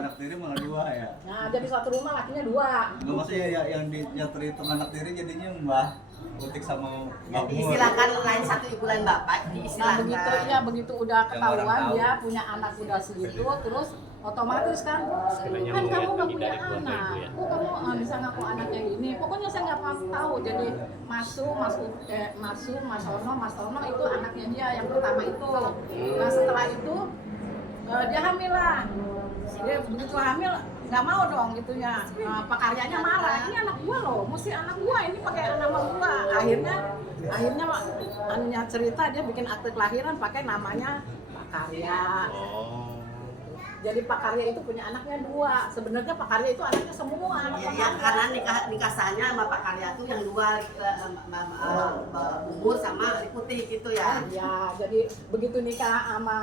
anak tiri malah 2 ya. Nah, jadi satu rumah lakinya 2. Enggak maksudnya yang terhitung anak tiri jadinya Mbah Utik sama Mbak Mur. Diistilahkan lain satu ibu lain bapak, Nah, diistilahkan. begitu udah Yang orang ketahuan tahu. dia punya anak udah segitu, terus otomatis kan kamu nggak punya anak, kamu bisa ngaku anaknya ini. Pokoknya saya nggak tahu. Jadi Mas Tono itu anaknya dia yang pertama itu. Nah setelah itu dia hamil lah. Dia begitu hamil nggak mau dong gitunya. Pak Karyanya marah, ini anak gua loh, mesti anak gua ini pakai nama gua. Akhirnya anunya cerita dia bikin akte kelahiran pakai namanya Pak Karya. Jadi Pak Karya itu punya anaknya 2. Sebenarnya Pak Karya itu anaknya semua anak Ya, karena nikah sahnya sama Pak Karya tuh yang 2 Umur sama Putih gitu ya. Ya, jadi begitu nikah sama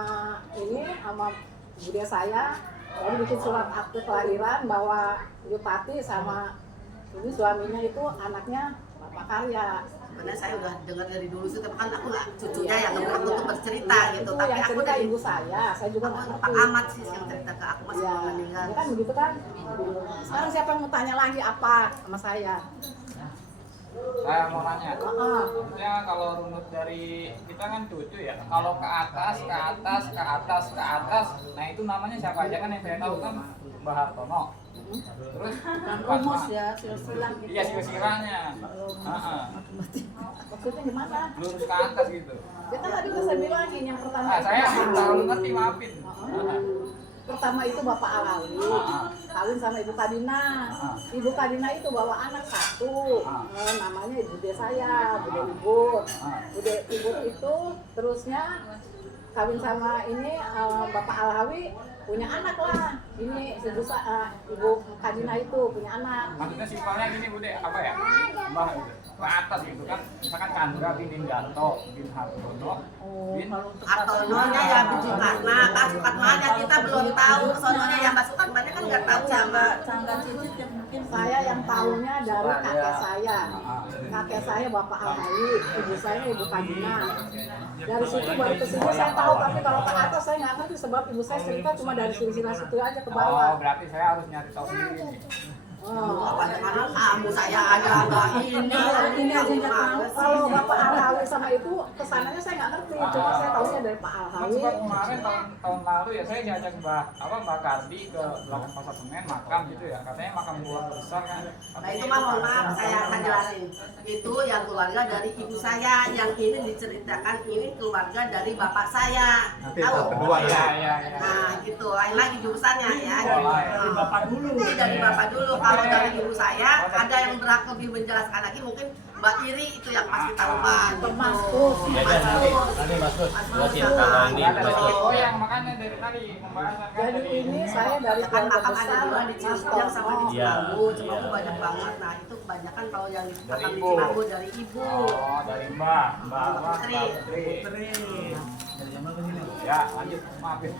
bude saya, lalu bikin surat akte kelahiran bahwa Yupati sama ini suaminya itu anaknya Bapak Karya. Sebenarnya saya udah dengar dari dulu sih, tapi kan aku nggak cucunya yang aku tuh bercerita gitu. Itu Tapi yang aku cerita dari ibu saya juga nggak ngerti. Pak Ahmad sih yang cerita ke aku masih Ya, belum meninggal. ya kan begitu kan. Sekarang siapa yang mau tanya lagi apa sama saya? Saya mau nanya, Heeh. maksudnya kalau runut dari kita kan cucu ya, kalau ke atas, ke atas, ke atas, ke atas, nah itu namanya siapa aja kan yang saya tahu kan Mbah Hartono. Terus Rumus ya, silsilah gitu. Iya silsilahnya. Heeh. Maksudnya gimana? Lurus ke atas gitu. Dia kan tadi udah saya bilangin yang pertama. Nah, saya itu belum terlalu ngerti, maafin. Pertama itu Bapak Alawi, kawin sama Ibu Kadina. Ibu Kadina itu bawa anak 1, namanya Bude saya, Bude Ibu. Bude Ibu itu terusnya kawin sama ini Bapak Alawi, punya anak lah. Ini Ibu Kadina itu punya anak. Maksudnya simpelnya gini Bude, apa ya? Mbah gitu. Ke atas gitu kan, misalkan Chandra bin Dindarto, bin Hartono, bin Hartononya ya Bu Soekarno, Pak Soekarnonya kita belum tahu, sononya yang Pak Soekarnonya kan nggak tahu sama. Cicit yang mungkin saya yang tahunya dari kakek saya. Kakek saya Bapak Alawi, ibu saya Ibu Kadina. Dari situ baru ke sini saya tahu, tapi kalau ke atas saya nggak ngerti sebab ibu saya cerita cuma dari silsilah situ aja ke Oh, bawah. berarti saya harus nyari tahu sendiri nih. Karena kamu saya ada nggak ini Aja nggak tahu. Kalau Bapak Alawi sama itu kesananya saya nggak ngerti, cuma saya tahunya dari Pak Kan Alawi. sebab kemarin tahun lalu ya saya diajak Mbak Kardi ke belakang pasar Senen makam gitu ya, katanya makam keluarga besar kan. Nah itu mah mohon maaf saya akan jelasin. Itu yang keluarga dari ibu saya, yang ini diceritakan ini keluarga dari bapak saya. Nanti Tahu? tahap kedua Iya, ya. iya, iya. Nah gitu, lain lagi jurusannya ya. Dari bapak dulu. Ini dari bapak dulu. Kalau dari ibu saya ada yang berhak lebih menjelaskan lagi mungkin Mbak Iri itu yang pasti tahu Mbak. Mas Kus. Ya, nanti Mas Gus, jelasin kalau ini Mas Gus. Oh yang makanya dari tadi pembahasan kan Jadi dari ini saya dari kan keluarga makam ada besar, dua di Mas Cirebon sama di Tono. Cimabu. Iya, Cimabu iya. banyak banget. Nah itu kebanyakan kalau yang di makam di ibu. Cimabu dari ibu. Oh dari Mbak Putri. Putri. Ya lanjut maafin.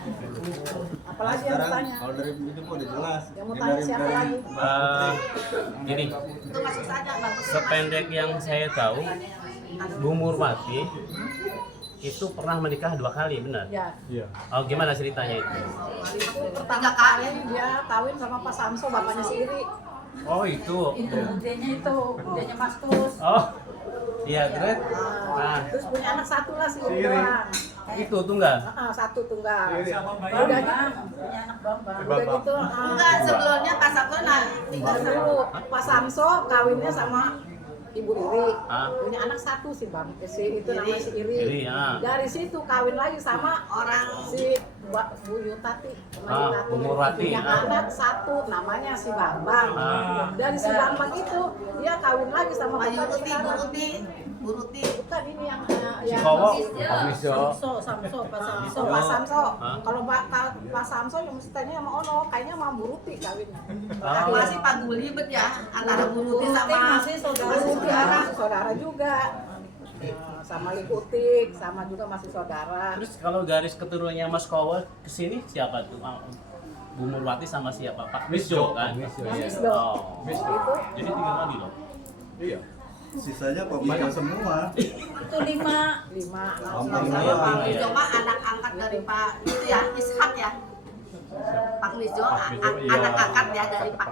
Apalagi yang Sekarang bertanya? kalau dari itu udah jelas. Yang mau Ini tanya siapa lagi? Gini, Itu masuk saja Mbak Putri. sependek yang saya tahu, Bu Murwati itu pernah menikah 2 kali, benar? Ya. Iya. Oh, gimana ceritanya itu? Itu pertama kali dia kawin sama Pak Samso, bapaknya si Iri. Oh, itu. Budenya budenya Mas Kus. Oh, iya, terus? Nah, Nah, terus punya anak 1 lah si Iri Si Iri. doang. itu tunggal. 1 tunggal. Iri. Udah gitu, punya anak Bambang. Udah gitu, Enggak, sebelumnya Pak Sabto tinggal dulu. Pak Samso kawinnya sama Ibu Iri, punya anak 1 si Bang, si itu namanya si Iri. Iri, ya. Dari situ kawin lagi sama orang si Bu Yutati, Bu Murwati. punya anak 1 namanya si Bambang. Dari si Bambang itu dia kawin lagi sama Mbak bapaknya Yuruti, sekarang. Bu Ruti. Bukan ini yang Kowo, Samso, Pak Samso. Hah? Kalau Pak Samso yang mestinya sama Ono, kayaknya sama Bu Ruti kawinnya. Masih Pak Gulibet ya, antara Bu Ruti sama saudara juga. Sama Likutik, sama juga masih saudara. Terus kalau garis keturunannya Mas Kowo kesini siapa tuh? Bu Murwati sama siapa? Pak Misjo kan? Misjo. Oh. Itu Jadi 3 kali loh. Iya. Sisanya pemilik semua. itu 5. Hampir sama Pak iya. Cuma anak angkat dari Pak itu ya, Ishak ya. Pak Misjo, Pak Misjo, iya. anak angkat ya dari Pak